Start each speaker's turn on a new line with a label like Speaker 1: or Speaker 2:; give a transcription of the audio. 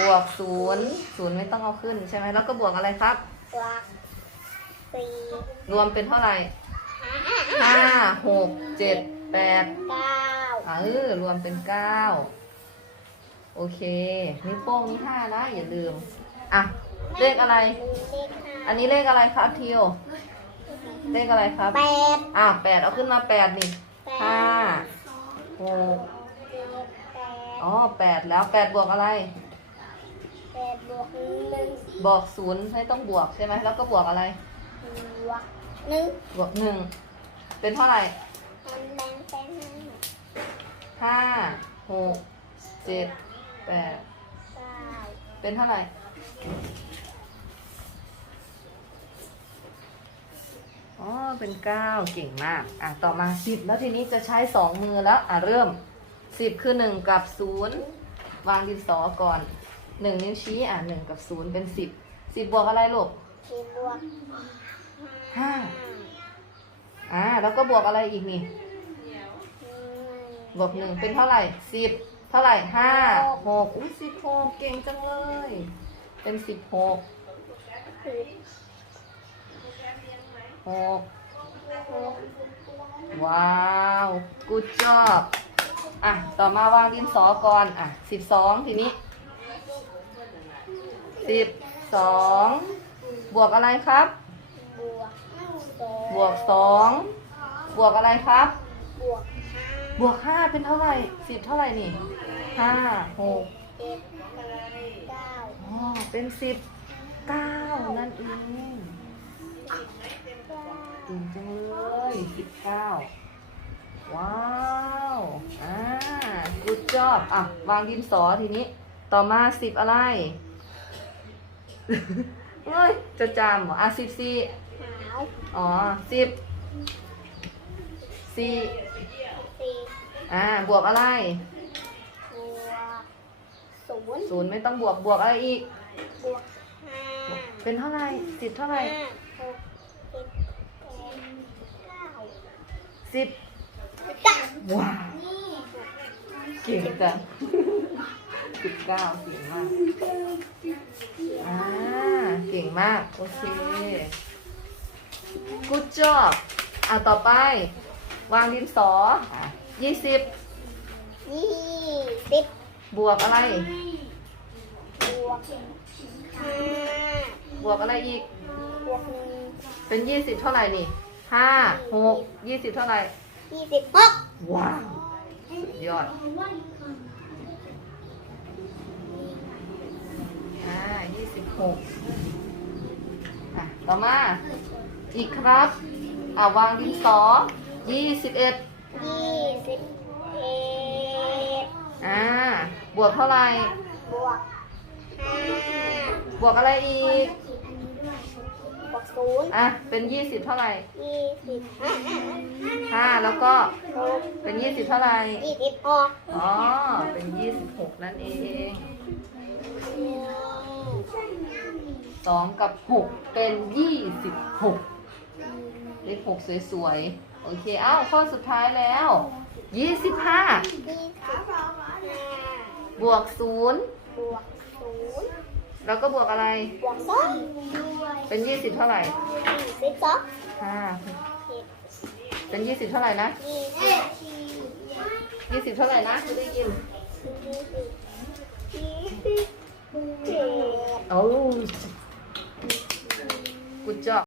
Speaker 1: บวกศูนย์ศูนย์ไม่ต้องเอาขึ้นใช่ไหมแล้วก็บวกอะไรครับ
Speaker 2: บวกสี่
Speaker 1: รวมเป็นเท่าไหร่
Speaker 2: ห้า
Speaker 1: ห้าหกเจ็ดแปด
Speaker 2: เก้า
Speaker 1: เออรวมเป็นเก้าโอเคนิ้วโป้งนี่ห้านะอย่าลืม อะ เลขอะไร
Speaker 2: เลขห้า
Speaker 1: อันนี้เลขอะไรครับทิวเลขอะไรครับ
Speaker 2: แปด
Speaker 1: อะแปดเอาขึ้นมาแปดนี่
Speaker 2: แปด
Speaker 1: ห้าหก
Speaker 2: เจ็ดแปด
Speaker 1: อ๋อแปดแล้วแปดบวกอะไร
Speaker 2: แปดบวกหนึ่ง
Speaker 1: บอกศูนย์ไม่ต้องบวกใช่ไหมแล้วก็บวกอะไร
Speaker 2: บวกหนึ่ง
Speaker 1: บวกหนึ่งเป็นเท่าไหร่
Speaker 2: มันแรงเป็น
Speaker 1: ห้าหกเจ็ดแปด
Speaker 2: เก้า
Speaker 1: เป็นเท่าไหร่อ๋อเป็นเก้าเก่งมาก อะ ต่อมาสิบแล้วทีนี้จะใช้สองมือแล้ว อะ เริ่มสิบคือหนึ่งกับศูนย์วางดินสอก่อน หนึ่งนิ้วชี้อะหนึ่งกับศูนย์เป็นสิบสิบบวกอะไรลูก
Speaker 2: สี่บวก
Speaker 1: ห้าอ่าแล้วก็บวกอะไรอีกนี่
Speaker 2: หนึ่ง
Speaker 1: บวกหนึ่งเป็นเท่าไหร่สิบเท่าไหร่ห้าหกอุ้ยสิบหกเก่งจังเลย เป็นสิบหก
Speaker 2: สิบ
Speaker 1: หก
Speaker 2: หก
Speaker 1: ว้าวกูจอบอะ ต่อมาวางดินสอก่อน อะสิบสองทีนี้ สิบสองบวกอะไรครับ
Speaker 2: บวกสอง
Speaker 1: บวกสองบวกอะไรครับ
Speaker 2: บวกห้า
Speaker 1: บวกห้าเป็นเท่าไหร่สิบเท่าไหร่นี่ห้าหก
Speaker 2: เจ็ดแปดเก้า
Speaker 1: อ๋อเป็นสิบเก้านั่นเอง
Speaker 2: เก้า
Speaker 1: เก่งจังเลยสิบเก้าว้าวอ่ากูจอบอะ วางดินสอทีนี้ ต่อมาสิบอะไร เฮ้ย จะจำเหรออะสิบสี่
Speaker 2: หาว
Speaker 1: อ๋อสิบสี่
Speaker 2: สี่
Speaker 1: อ่า บวกอะไร
Speaker 2: บวกศูนย์
Speaker 1: ศูนย์ไม่ต้องบวก บวกอะไรอีก
Speaker 2: บวกห้า
Speaker 1: เป็นเท่าไหร่สิบเท่าไหร่
Speaker 2: ห้าหกเจ็ดแปดเก้า
Speaker 1: สิบ
Speaker 2: สิบเก้า
Speaker 1: ว้าวเก่งจังสิบเก้าเก่งมากอ่าเก่ง มาก โอเค good job อะต่อไป วางดินสอยี่สิบ
Speaker 2: ยี่สิบบ
Speaker 1: วกอะไร
Speaker 2: บวกห้า
Speaker 1: บวกอะไรอีก
Speaker 2: บวกหนึ่ง
Speaker 1: เป็นยี่สิบเท่าไหร่นี่ห้าหกยี่สิบเท่าไหร่
Speaker 2: ยี่สิบหก
Speaker 1: ว้าวสุดยอดอ่ายี่สิบหก อะต่อมา อีกครับ อ่าวางดินสอยี่สิบเอ็ด
Speaker 2: ยี่สิบเอ็ด
Speaker 1: อ่า บวกเท่าไหร่
Speaker 2: บวกห้า
Speaker 1: บวกอะไรอีก
Speaker 2: บวกศูนย์
Speaker 1: อะ เป็นยี่สิบเท่าไหร่
Speaker 2: ยี่สิบห้า
Speaker 1: ห้าแล้วก็
Speaker 2: หก
Speaker 1: เป็นยี่สิบเท่าไหร่
Speaker 2: ยี่สิบหก
Speaker 1: อ๋อ เป็นยี่สิบหกนั่นเอง สองกับหกเป็นยี่สิบหกเลขหกสวยๆ โอเค เอ้า ข้อสุดท้ายแล้วยี่สิบห้า
Speaker 2: ยี่สิบห้า
Speaker 1: บวกศูนย์
Speaker 2: บวกศูนย์
Speaker 1: แล้วก็บวกอะไร
Speaker 2: บวกสอง
Speaker 1: เป็นยี่สิบเท่าไหร่
Speaker 2: ยี่สิบสอง
Speaker 1: ห้า
Speaker 2: สิบ
Speaker 1: เป็นยี่สิบเท่าไหร่นะ
Speaker 2: ยี่สิบ
Speaker 1: ยี่สิบเท่าไหร่นะไม่ได้ยิน